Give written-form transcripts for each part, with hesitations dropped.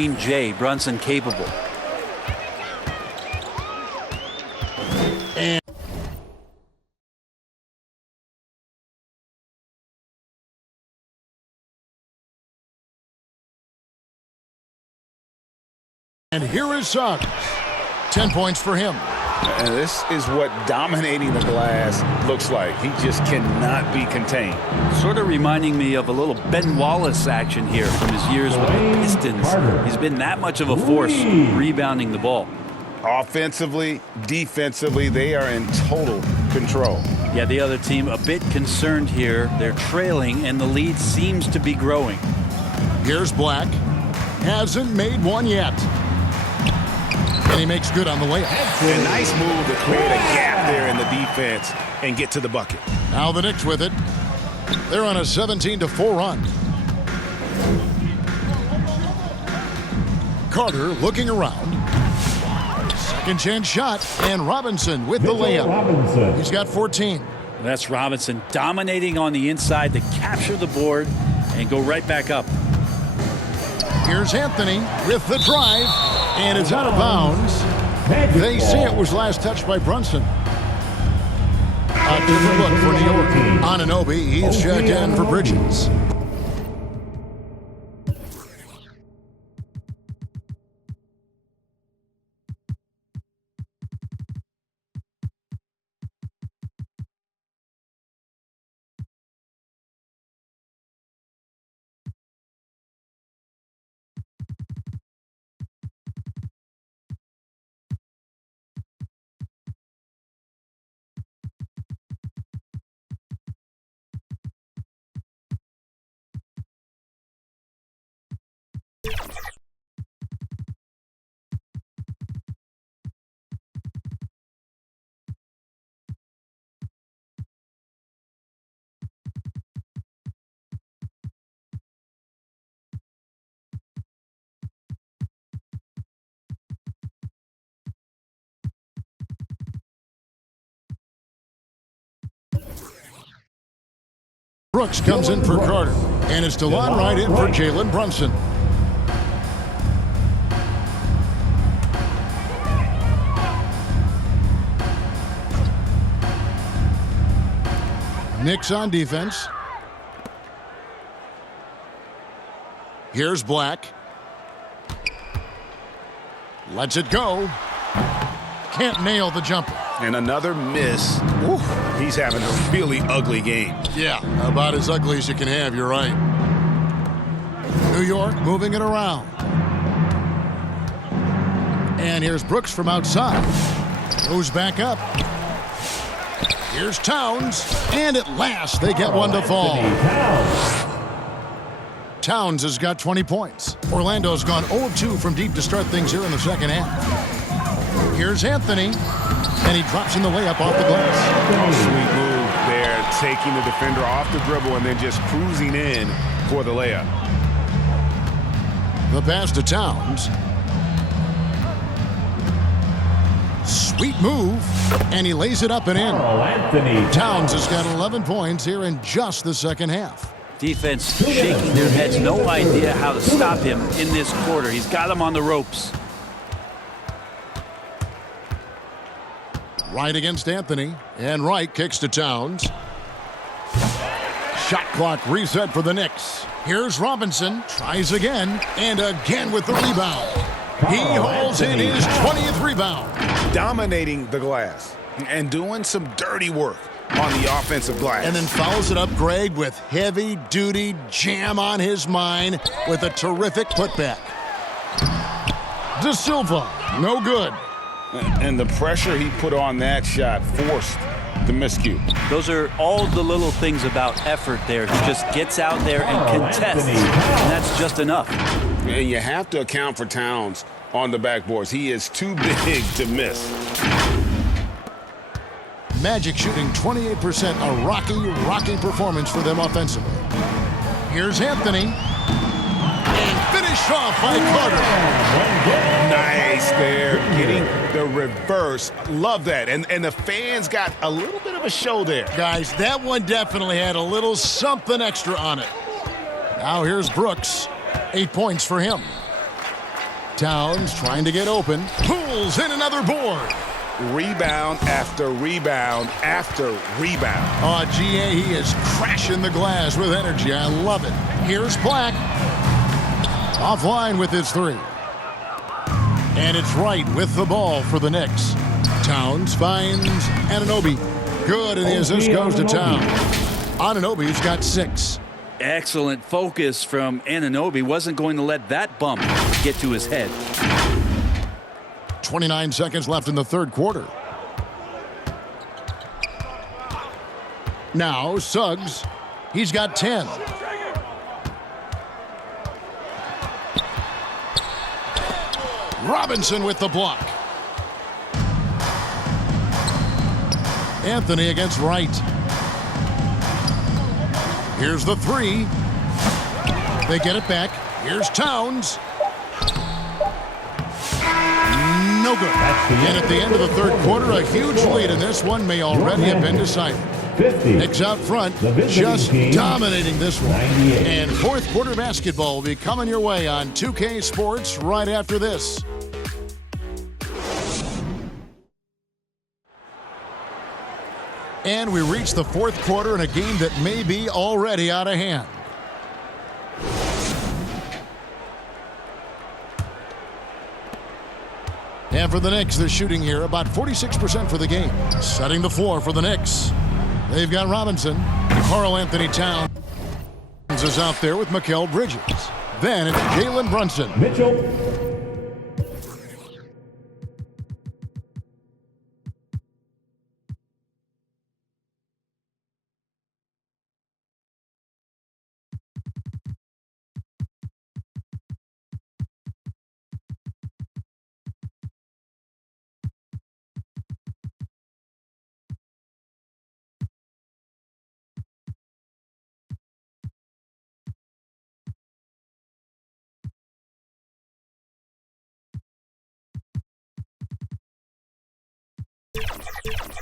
Jay Brunson capable. And here is Suggs. 10 points for him. And this is what dominating the glass looks like. He just cannot be contained. Sort of reminding me of a little Ben Wallace action here from his years with the Pistons. He's been that much of a force rebounding the ball. Offensively, defensively, they are in total control. Yeah, the other team a bit concerned here. They're trailing, and the lead seems to be growing. Here's Black. Hasn't made one yet. And he makes good on the layup. A nice move to create a gap there in the defense and get to the bucket. Now the Knicks with it. They're on a 17-4 run. Carter looking around. Second chance shot. And Robinson with the layup. He's got 14. That's Robinson dominating on the inside to capture the board and go right back up. Here's Anthony with the drive, and it's out of bounds. They say it was last touched by Brunson. A different look for New York. Anunoby, he's checked in for Bridges. Brooks comes in for Carter, and it's DeLon Wright in for Jalen Brunson. Knicks on defense. Here's Black. Lets it go. Can't nail the jumper. And another miss. Ooh, he's having a really ugly game. Yeah, about as ugly as you can have, you're right. New York moving it around. And here's Brooks from outside. Goes back up. Here's Towns. And at last, they get one to fall. Towns has got 20 points. Orlando's gone 0-2 from deep to start things here in the second half. Here's Anthony. And he drops in the layup off the glass. Sweet move there, taking the defender off the dribble and then just cruising in for the layup. The pass to Towns. Sweet move. And he lays it up and in. Towns has got 11 points here in just the second half. Defense shaking their heads. No idea how to stop him in this quarter. He's got him on the ropes. Wright against Anthony, and Wright kicks to Towns. Shot clock reset for the Knicks. Here's Robinson, tries again, and again with the rebound. He hauls in his 20th rebound. Dominating the glass and doing some dirty work on the offensive glass. And then follows it up, Greg, with heavy-duty jam on his mind with a terrific putback. De Silva, no good. And the pressure he put on that shot forced the miscue. Those are all the little things about effort there. He just gets out there and contests, and that's just enough. And you have to account for Towns on the backboards. He is too big to miss. Magic shooting 28%, a rocky performance for them offensively. Here's Anthony. And finished off by Carter. Nice there, getting the reverse. Love that. And the fans got a little bit of a show there. Guys, that one definitely had a little something extra on it. Now here's Brooks. 8 points for him. Towns trying to get open. Pulls in another board. Rebound after rebound after rebound. Oh, GA, he is crashing the glass with energy. I love it. Here's Black. Offline with his three. And it's Wright with the ball for the Knicks. Towns finds Anunoby. Good, and the assist goes to Towns. Anunoby's got 6. Excellent focus from Anunoby. Wasn't going to let that bump get to his head. 29 seconds left in the third quarter. Now Suggs. He's got 10. Robinson with the block. Anthony against Wright. Here's the three. They get it back. Here's Towns. No good. And at the end of the third quarter, a huge lead in this one may already have been decided. Knicks out front, just dominating this one. And fourth quarter basketball will be coming your way on 2K Sports right after this. And we reach the fourth quarter in a game that may be already out of hand. And for the Knicks, they're shooting here about 46% for the game. Setting the floor for the Knicks. They've got Robinson. Karl Anthony Towns is out there with Mikal Bridges. Then it's Jalen Brunson. Mitchell.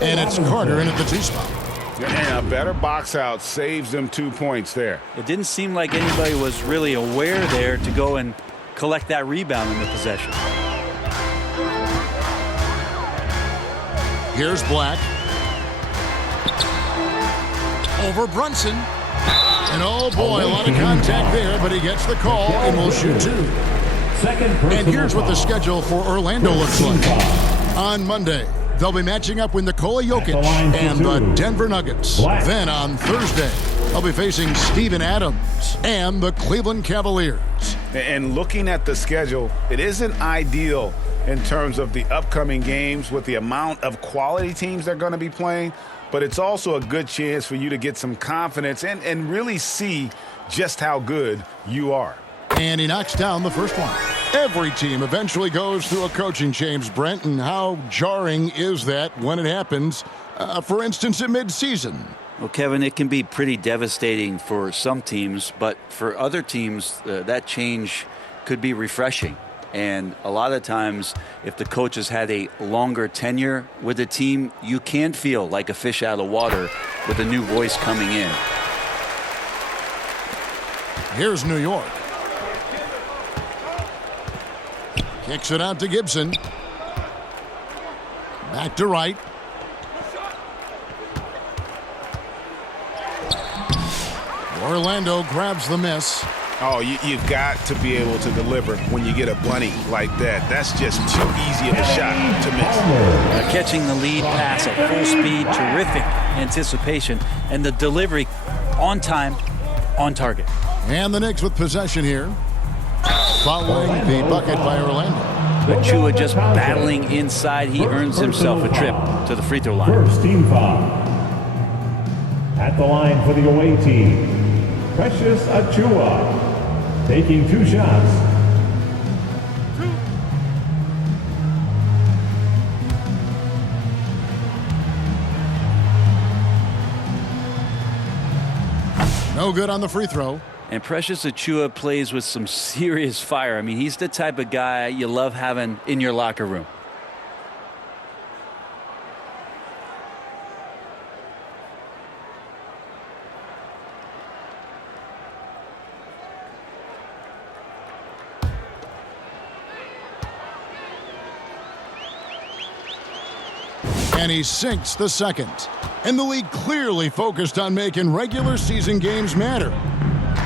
And it's Carter in at the 2 spot. And a better box out saves them 2 points there. It didn't seem like anybody was really aware there to go and collect that rebound in the possession. Here's Black. Over Brunson. And oh boy, a lot of contact there, but he gets the call and will shoot 2. And here's what the schedule for Orlando looks like. On Monday, they'll be matching up with Nikola Jokic and the Denver Nuggets. Then on Thursday, they'll be facing Steven Adams and the Cleveland Cavaliers. And looking at the schedule, it isn't ideal in terms of the upcoming games with the amount of quality teams they're going to be playing, but it's also a good chance for you to get some confidence and really see just how good you are. And he knocks down the first one. Every team eventually goes through a coaching change, Brent, and how jarring is that when it happens, for instance, at midseason? Well, Kevin, it can be pretty devastating for some teams, but for other teams, that change could be refreshing. And a lot of times, if the coach has had a longer tenure with the team, you can feel like a fish out of water with a new voice coming in. Here's New York. Kicks it out to Gibson. Back to Wright. Orlando grabs the miss. Oh, you've got to be able to deliver when you get a bunny like that. That's just too easy of a shot to miss. Catching the lead pass at full speed, terrific anticipation, and the delivery on time, on target. And the Knicks with possession here. Following the bucket by Orlando. Achua just battling inside. He earns himself a trip to the free throw line. First team foul. At the line for the away team, Precious Achua, taking 2 shots. No good on the free throw. And Precious Achua plays with some serious fire. I mean, he's the type of guy you love having in your locker room. And he sinks the second. And the league clearly focused on making regular season games matter.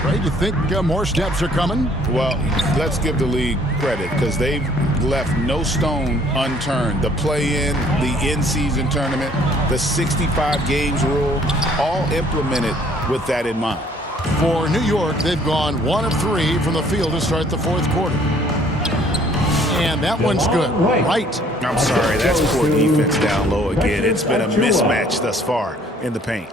Right? You think more steps are coming? Well, let's give the league credit because they've left no stone unturned. The play-in, the in-season tournament, the 65 games rule, all implemented with that in mind. For New York, they've gone 1 of 3 from the field to start the fourth quarter. And that one's good. Right. I'm sorry, that's poor defense down low again. It's been a mismatch thus far in the paint.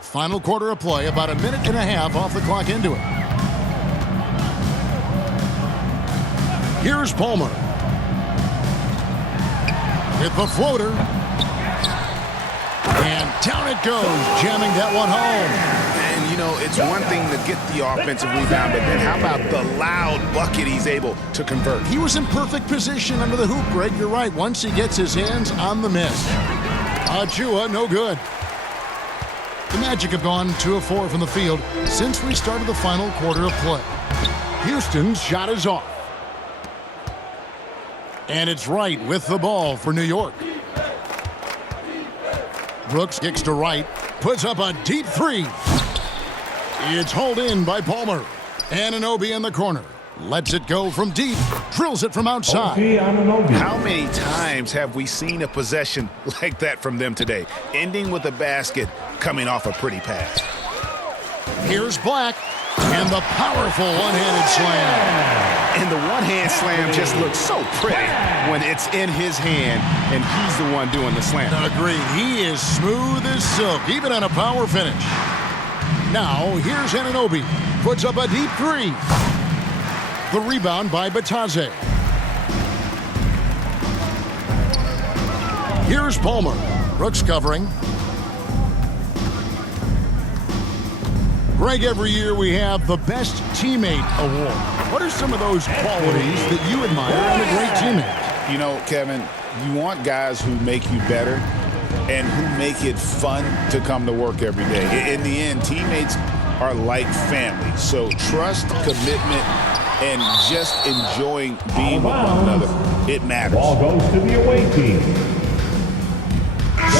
Final quarter of play, about a minute and a half off the clock into it. Here's Palmer. With the floater. And down it goes, jamming that one home. And, you know, it's one thing to get the offensive rebound, but then how about the loud bucket he's able to convert? He was in perfect position under the hoop, Greg. You're right. Once he gets his hands on the miss. Achua, no good. The Magic have gone 2 of 4 from the field since we started the final quarter of play. Houston's shot is off. And it's Wright with the ball for New York. Brooks kicks to Wright, puts up a deep 3. It's hauled in by Palmer. Anunoby in the corner. Lets it go from deep, drills it from outside. How many times have we seen a possession like that from them today? Ending with a basket, coming off a pretty pass. Here's Black, and the powerful one-handed slam. And the one-hand slam just looks so pretty when it's in his hand, and he's the one doing the slam. Agreed. He is smooth as silk, even on a power finish. Now, here's Anunoby. Puts up a deep 3. The rebound by Batadze. Here's Palmer. Brooks covering. Greg, every year we have the Best Teammate Award. What are some of those qualities that you admire in a great teammate? You know, Kevin, you want guys who make you better and who make it fun to come to work every day. In the end, teammates are like family. So trust, commitment, and just enjoying being with one another, it matters. Ball goes to the away team.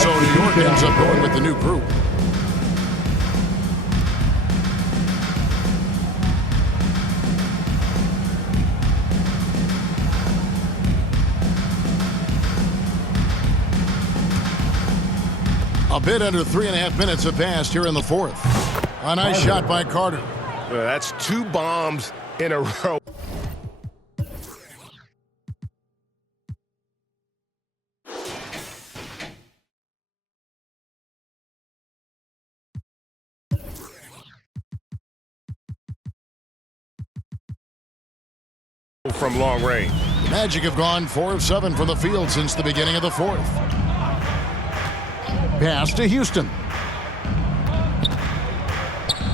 So New York ends up going with the new group. A bit under 3.5 minutes have passed here in the fourth. A nice shot by Carter. Well, that's 2 bombs in a row. From long range. The Magic have gone 4 of 7 from the field since the beginning of the fourth. Pass to Houston.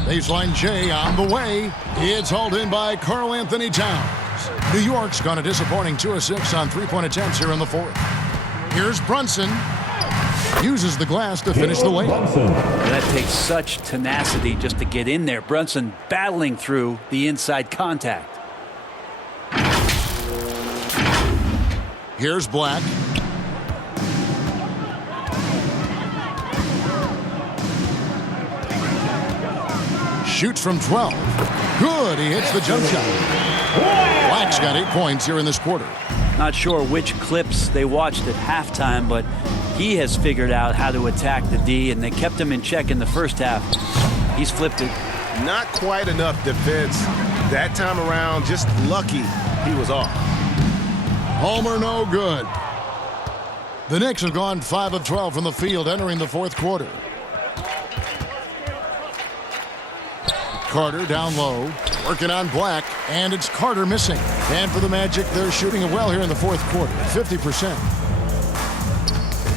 Baseline J on the way. It's hauled in by Karl Anthony Towns. New York's gone a disappointing 2 of 6 on 3-point attempts here in the fourth. Here's Brunson. Uses the glass to finish the layup. That takes such tenacity just to get in there. Brunson battling through the inside contact. Here's Black. Shoots from 12. Good. He hits the jump shot. Black's got 8 points here in this quarter. Not sure which clips they watched at halftime, but he has figured out how to attack the D, and they kept him in check in the first half. He's flipped it. Not quite enough defense that time around. Just lucky he was off. Homer no good. The Knicks have gone 5 of 12 from the field entering the fourth quarter. Carter down low, working on Black, and it's Carter missing. And for the Magic, they're shooting it well here in the fourth quarter, 50%.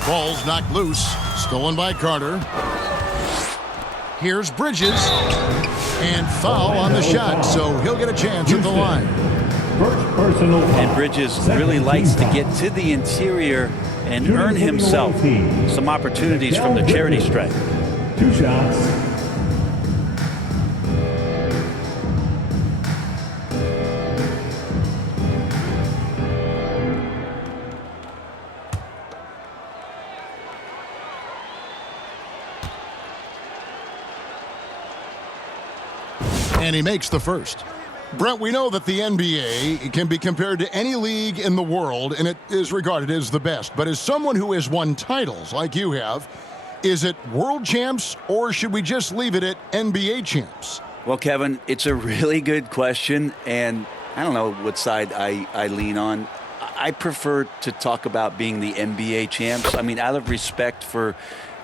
Ball's knocked loose, stolen by Carter. Here's Bridges, and foul on the shot, so he'll get a chance at the line. And Bridges really likes to get to the interior and earn himself some opportunities from the charity stripe. 2 shots. And he makes the first. Brent, we know that the NBA can be compared to any league in the world, and it is regarded as the best. But as someone who has won titles like you have, is it world champs, or should we just leave it at NBA champs? Well, Kevin, it's a really good question, and I don't know what side I lean on. I prefer to talk about being the NBA champs. I mean, out of respect for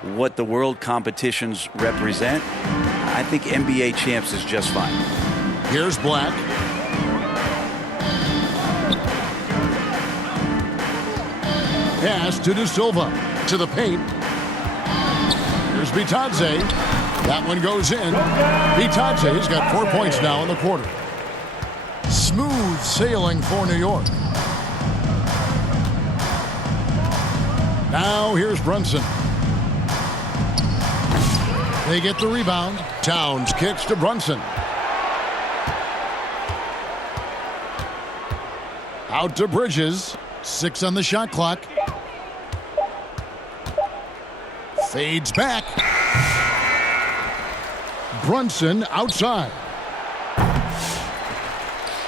what the world competitions represent, I think NBA champs is just fine. Here's Black. Pass to De Silva. To the paint. Here's Bitadze. That one goes in. Bitadze's got 4 points now in the quarter. Smooth sailing for New York. Now here's Brunson. They get the rebound. Towns kicks to Brunson. Out to Bridges. 6 on the shot clock. Fades back. Brunson outside.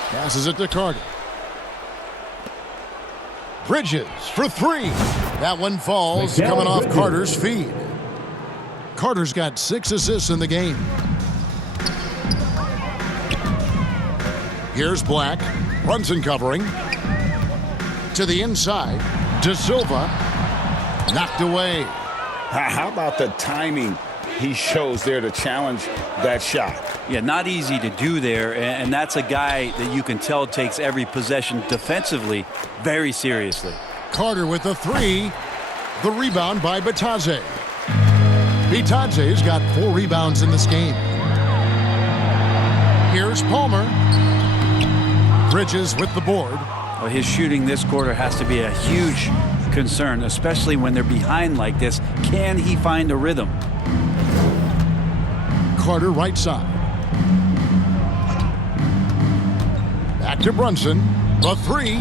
Passes it to Carter. Bridges for 3. That one falls, coming off Carter's feed. Carter's got 6 assists in the game. Here's Black. Brunson covering. To the inside. De Silva. Knocked away. How about the timing he shows there to challenge that shot? Yeah, not easy to do there, and that's a guy that you can tell takes every possession defensively very seriously. Carter with the 3. The rebound by Bitadze. Bitadze's got 4 rebounds in this game. Here's Palmer. Bridges with the board. Well, his shooting this quarter has to be a huge concern, especially when they're behind like this. Can he find a rhythm? Carter right side. Back to Brunson. The 3.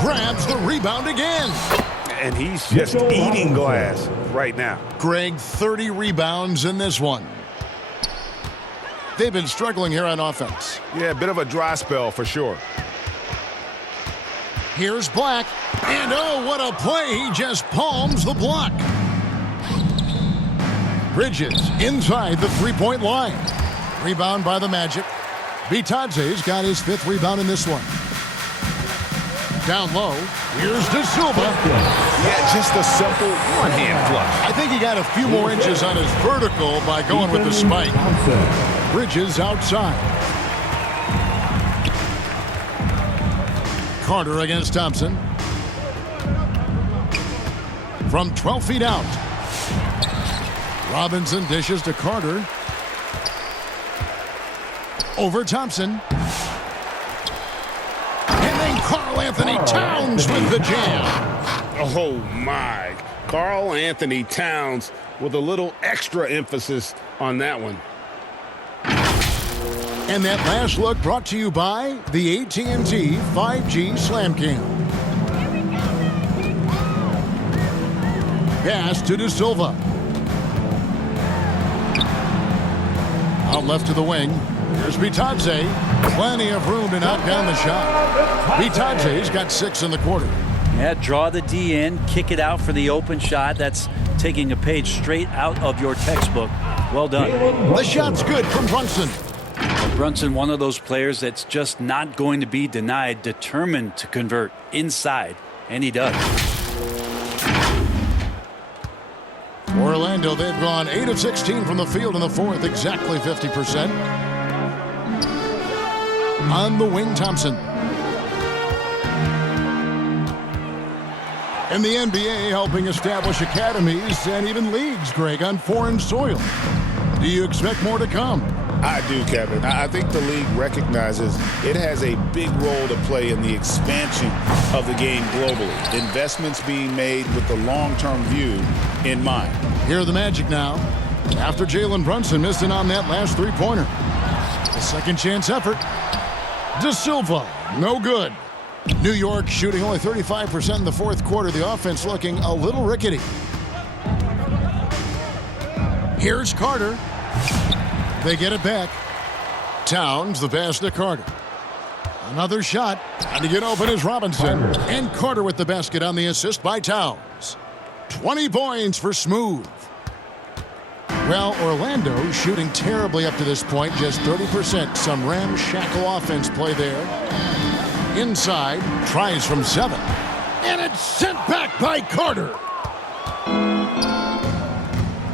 Grabs the rebound again. And he's just eating glass right now. Greg, 30 rebounds in this one. They've been struggling here on offense. Yeah, a bit of a dry spell for sure. Here's Black. And oh, what a play. He just palms the block. Bridges inside the 3-point line. Rebound by the Magic. Bitadze's got his 5th rebound in this one. Down low. Here's De Silva. Yeah, just a simple one-hand flush. I think he got a few more inches on his vertical by going with the spike. Bridges outside. Carter against Thompson. From 12 feet out. Robinson dishes to Carter. Over Thompson. And then Karl Anthony Towns with the jam. Oh, my. Karl Anthony Towns with a little extra emphasis on that one. And that last look brought to you by the AT&T 5G Slam Cam. Pass to De Silva. Out left to the wing. Here's Bitadze. Plenty of room to knock down the shot. Bitadze's got 6 in the quarter. Yeah, draw the D in, kick it out for the open shot. That's taking a page straight out of your textbook. Well done. The shot's good from Brunson. Brunson, one of those players that's just not going to be denied, determined to convert inside, and he does. Orlando, they've gone 8 of 16 from the field in the 4th, exactly 50%. On the wing, Thompson. And the NBA helping establish academies and even leagues, Greg, on foreign soil. Do you expect more to come? I do, Kevin. I think the league recognizes it has a big role to play in the expansion of the game globally. Investments being made with the long-term view in mind. Here are the Magic now. After Jalen Brunson missing on that last 3-pointer. The second chance effort. De Silva, no good. New York shooting only 35% in the 4th quarter. The offense looking a little rickety. Here's Carter. They get it back. Towns, the pass to Carter. Another shot. Trying to get open is Robinson. And Carter with the basket on the assist by Towns. 20 points for Smooth. Well, Orlando shooting terribly up to this point, just 30%. Some ramshackle offense play there. Inside, tries from 7. And it's sent back by Carter.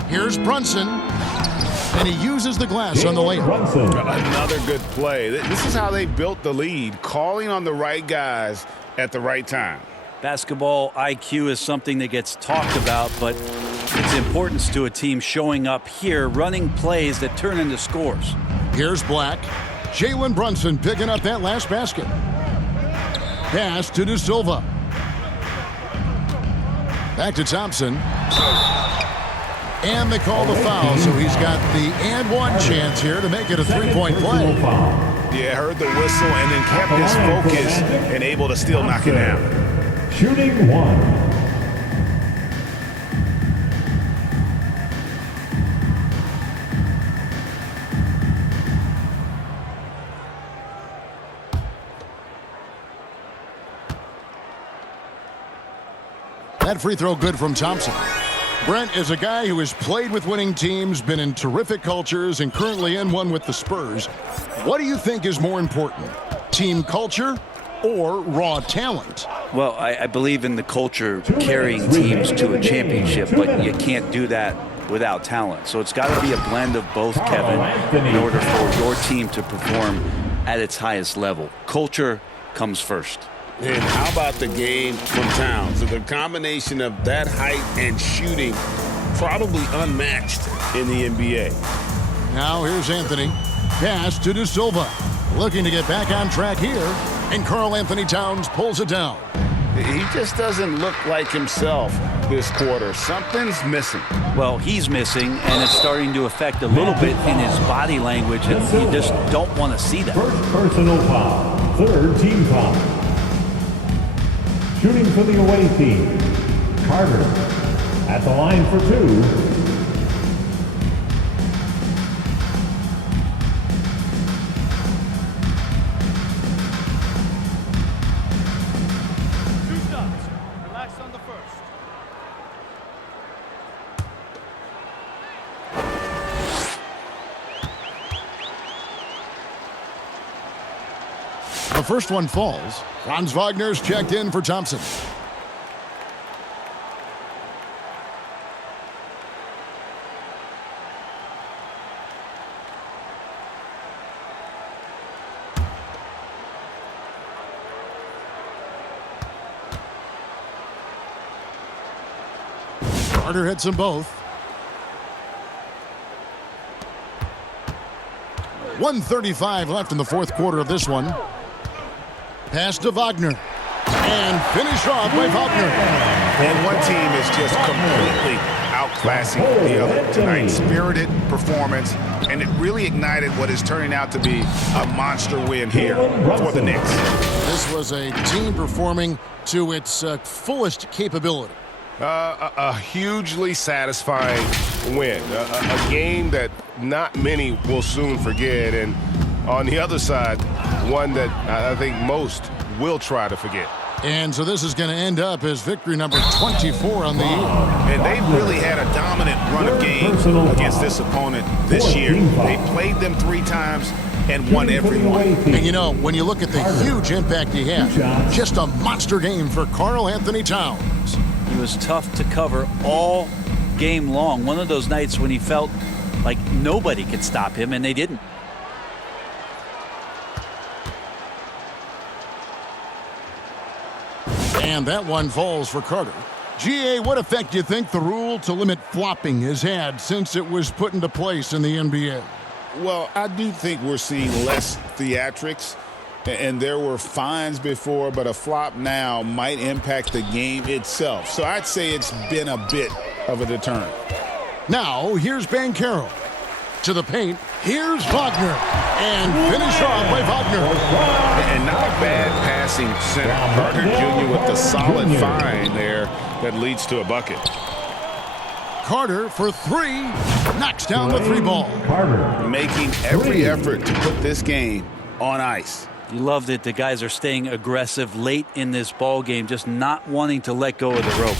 Here's Brunson. And he uses the glass on the layup. Another good play. This is how they built the lead, calling on the right guys at the right time. Basketball IQ is something that gets talked about, but its importance to a team showing up here, running plays that turn into scores. Here's Black. Jalen Brunson picking up that last basket. Pass to De Silva. Back to Thompson. And they call the foul, so he's got the and one chance here to make it a three-point play. Yeah, heard the whistle and then kept his focus and able to still knock it down. Shooting 1. That free throw good from Thompson. Brent is a guy who has played with winning teams, been in terrific cultures, and currently in one with the Spurs. What do you think is more important, team culture or raw talent? Well, I believe in the culture carrying teams to a championship, but you can't do that without talent. So it's got to be a blend of both, Kevin, in order for your team to perform at its highest level. Culture comes first. And how about the game from Towns? So the combination of that height and shooting, probably unmatched in the NBA. Now here's Anthony. Pass to De Silva. Looking to get back on track here. And Karl Anthony Towns pulls it down. He just doesn't look like himself this quarter. Something's missing. Well, he's missing, and it's starting to affect a little bit in his body language, and you just don't want to see that. First personal foul. Third team foul. Shooting for the away team, Carter at the line for 2. 2 shots. Relax on the first. The first one falls. Franz Wagner's checked in for Thompson. Carter hits them both. 1:35 left in the fourth quarter of this one. Pass to Wagner. And finish off by Wagner. And one team is just completely outclassing the other tonight. Spirited performance, and it really ignited what is turning out to be a monster win here for the Knicks. This was a team performing to its fullest capability. A hugely satisfying win. A game that not many will soon forget. And on the other side, one that I think most will try to forget. And so this is going to end up as victory number 24 on the year. And they really had a dominant run of games against this opponent this year. They played them 3 times and won every one. And you know, when you look at the huge impact he had, just a monster game for Karl Anthony Towns. He was tough to cover all game long. One of those nights when he felt like nobody could stop him, and they didn't. And that one falls for Carter. GA, what effect do you think the rule to limit flopping has had since it was put into place in the NBA? Well, I do think we're seeing less theatrics, and there were fines before, but a flop now might impact the game itself. So I'd say it's been a bit of a deterrent. Now, here's Banchero. To the paint, here's Wagner. And finish off by Wagner. And not a bad passing center. Carter Jr. with the solid fine there that leads to a bucket. Carter for three. Knocks down the three ball. Carter. Making every effort to put this game on ice. You loved it. The guys are staying aggressive late in this ball game, just not wanting to let go of the rope.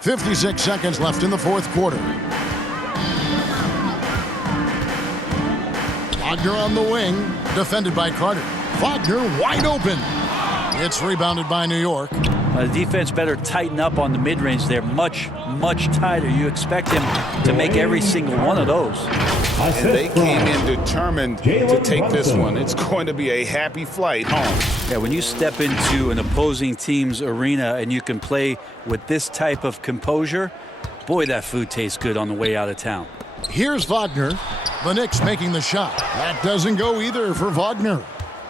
.56 seconds left in the fourth quarter. Wagner on the wing, defended by Carter. Wagner wide open. It's rebounded by New York. The defense better tighten up on the mid-range. They're much tighter. You expect him to make every single one of those. And they came in determined to take this one. It's going to be a happy flight home. Yeah, when you step into an opposing team's arena and you can play with this type of composure, boy, that food tastes good on the way out of town. Here's Wagner. The Knicks making the shot. That doesn't go either for Wagner.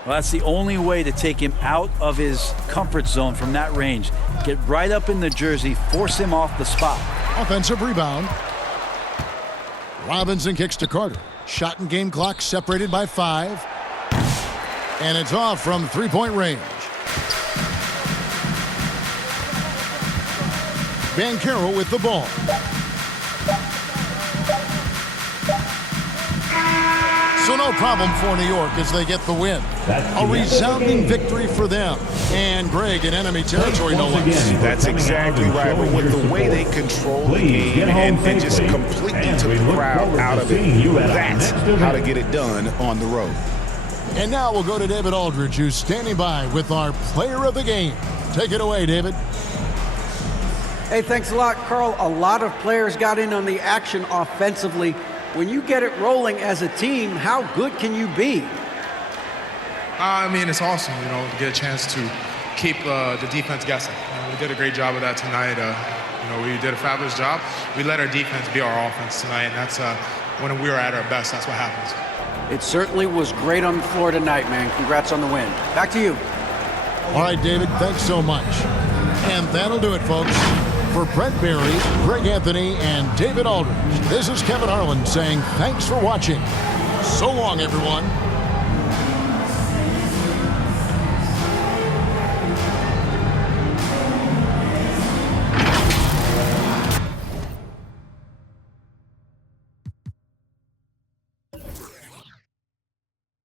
Well, that's the only way to take him out of his comfort zone from that range. Get right up in the jersey, force him off the spot. Offensive rebound. Robinson kicks to Carter. Shot and game clock separated by 5. And it's off from three-point range. Banchero with the ball. So no problem for New York as they get the win. A resounding victory for them. And Greg in enemy territory, no less. That's exactly right. But with the way they control the game and just completely took the crowd out of it, that's how to get it done on the road. And now we'll go to David Aldridge, who's standing by with our player of the game. Take it away, David. Hey, thanks a lot, Carl. A lot of players got in on the action offensively. When you get it rolling as a team, how good can you be? I mean, it's awesome, to get a chance to keep the defense guessing. We did a great job of that tonight. We did a fabulous job. We let our defense be our offense tonight, and that's when we were at our best, that's what happens. It certainly was great on the floor tonight, man. Congrats on the win. Back to you. All right, David, thanks so much. And that'll do it, folks. For Brent Berry, Greg Anthony, and David Aldridge, this is Kevin Harlan saying thanks for watching. So long, everyone.